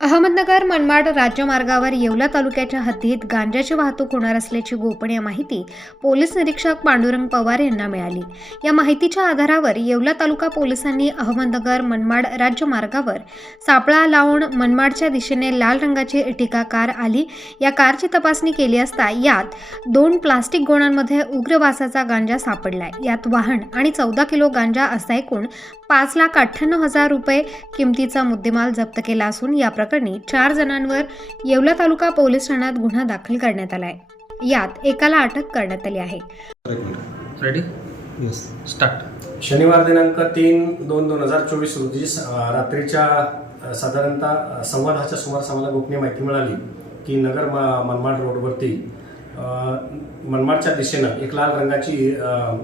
अहमदनगर मनमाड राज्यमार्गावर येवला तालुक्याच्या हद्दीत गांजाची वाहतूक होणार असल्याची गोपनीय माहिती पोलीस निरीक्षक पांडुरंग पवार यांना मिळाली। या माहितीच्या आधारावर येवला तालुका पोलिसांनी अहमदनगर मनमाड राज्यमार्गावर सापळा लावून मनमाडच्या दिशेने लाल रंगाची इटिका कार आली। या कारची तपासणी केली असता यात 2 प्लास्टिक गोण्यांमध्ये उग्र वासाचा गांजा सापडलाय। यात वाहन आणि 14 किलो गांजा असा एकूण 5,98,000 रुपये किमतीचा मुद्देमाल जप्त केला असून या प्रकरणी 4 जणांवर येवला तालुका पोलीस ठाण्यात गुन्हा दाखल करण्यात आलाय। यात एकाला अटक करण्यात आली आहे। Ready yes start. शनिवार दिनांक 3/2/2024 रोजी रात्रीच्या साधारणतः 10:15च्या सुमारास आम्हाला गोपनीय माहिती मिळाली की नगर मनमाड रोडवरती मनमाडच्या दिशेनं एक लाल रंगाची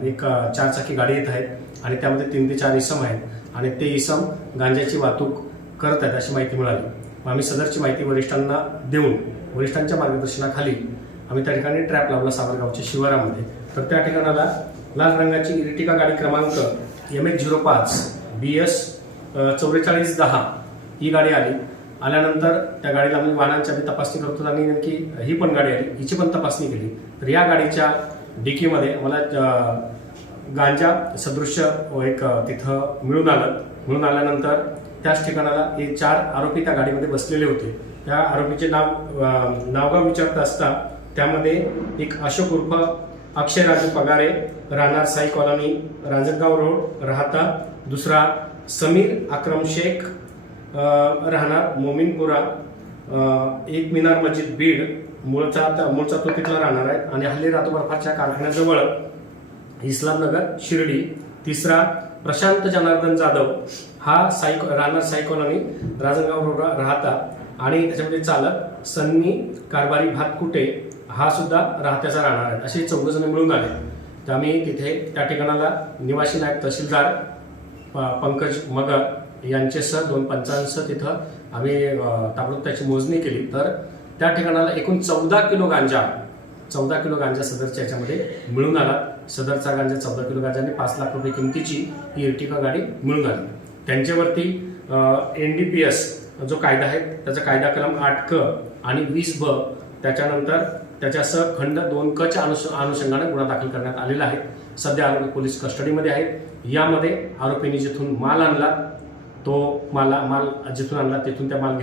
एक 4 चाकी गाडी येत आहे आणि त्यामध्ये 3 ते 4 इसम आहेत आणि ते इसम गांजाची वाहतूक करत आहेत अशी माहिती मिळाली। आम्ही सदरची माहिती वरिष्ठांना देऊन वरिष्ठांच्या मार्गदर्शनाखाली आम्ही त्या ठिकाणी ट्रॅप लावला सावरगावच्या शिवारामध्ये। तर त्या ठिकाणाला लाल रंगाची इर्टिगा गाडी क्रमांक MH05 BS 4410 ही गाडी आली। आल्यानंतर त्या गाडीला आम्ही वाहनांची तपासणी करतो आणि नेमकी ही पण गाडी आली, हिची पण तपासणी केली। तर या गाडीच्या डिकीमध्ये मला गांजा सदृश्य एक तिथं मिळून आलं। मिळून आल्यानंतर त्याच ठिकाणाला हे 4 आरोपी त्या गाडीमध्ये बसलेले होते। त्या आरोपीचे नावगाव विचारत असता त्यामध्ये एक अशोक उर्फ अक्षय राजू पगारे, राहणार साई कॉलनी, रांजणगाव रोड, राहता। दुसरा समीर अक्रम शेख, राहणार मोमिनपुरा, एक मिनार मस्जिद बीड, मूळचा तो तिथला राहणार आहे आणि हल्ली रातो बर्फाच्या कारखान्याजवळ इस्लामनगर शिर्डी। तिसरा प्रशांत जनार्दन जाधव, हा राहणार साई कॉलनी, रांजणगाव रोड, राहता आणि त्याच्यामध्ये चालक सन्नी कारभारी भातकुटे, हा सुद्धा राहत्याचा राहणार आहे। असे 14 जण मिळून आले। तर आम्ही तिथे त्या ठिकाणाला निवासी नायब तहसीलदार पंकज मगर यांच्यासह 2 पंचांसह तिथं आम्ही ताबडतोब त्याची मोजणी केली। तर त्या ठिकाणाला एकूण 14 किलो गांजा सदरच्या याच्यामध्ये मिळून आला। सदरचा गांजा 14 किलो गांजा आणि 5 लाख रुपये किमतीची ही इर्टिगा गाडी मिळून आली। त्यांच्यावरती NDPS जो कायदा आहे त्याचा कायदा कलम 8क आणि 20ब त्याच्यानंतर त्याच्यासह खंड 2क च्या अनुषंगाने गुन्हा दाखल करण्यात आलेला आहे। सध्या आरोपी पोलीस कस्टडीमध्ये आहेत। यामध्ये आरोपींनी जिथून माल आणला तो माल जिथून आणला तिथून त्या माल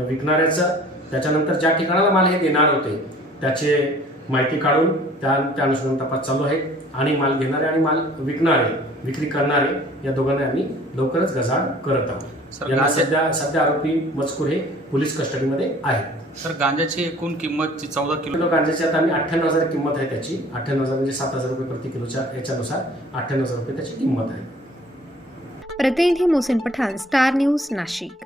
विकणाऱ्याचं, त्याच्यानंतर ज्या ठिकाणाला माल हे देणार होते त्याचे माहिती काढून त्या अनुषंगाने तपास चालू आहे आणि माल घेणारे आणि माल विक्री करणारे या दोघांना आम्ही लवकरच गजाआड करत आहोत। यांना सध्या आरोपी मजकूर हे पोलीस कस्टडीमध्ये आहेत। सर गांजाची एकूण किंमत 14 किलो गांजाची आता आम्ही 98,000 किंमत आहे त्याची। 98,000 म्हणजे 7,000 रुपये प्रति किलोच्या याच्यानुसार 98,000 रुपये त्याची किंमत आहे। प्रतिनिधी मोहसिन पठाण, स्टार न्यूज, नाशिक।